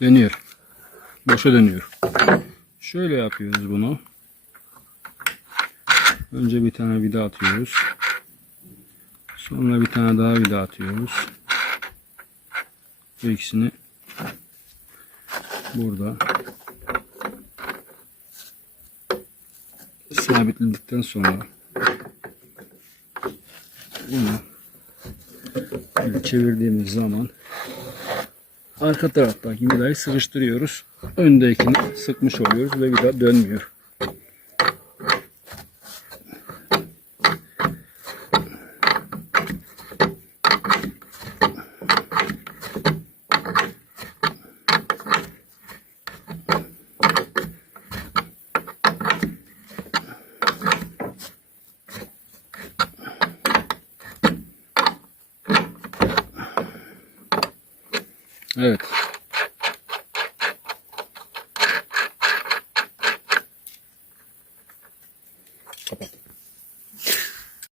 Dönüyor. Boşa dönüyor. Şöyle yapıyoruz bunu. Önce bir tane vida atıyoruz. Sonra bir tane daha vida atıyoruz. Bu ikisini burada sabitledikten sonra bunu böyle çevirdiğimiz zaman arka taraftaki vidayı sıkıştırıyoruz. Öndekini sıkmış oluyoruz ve vida dönmüyor. Evet. Kapat.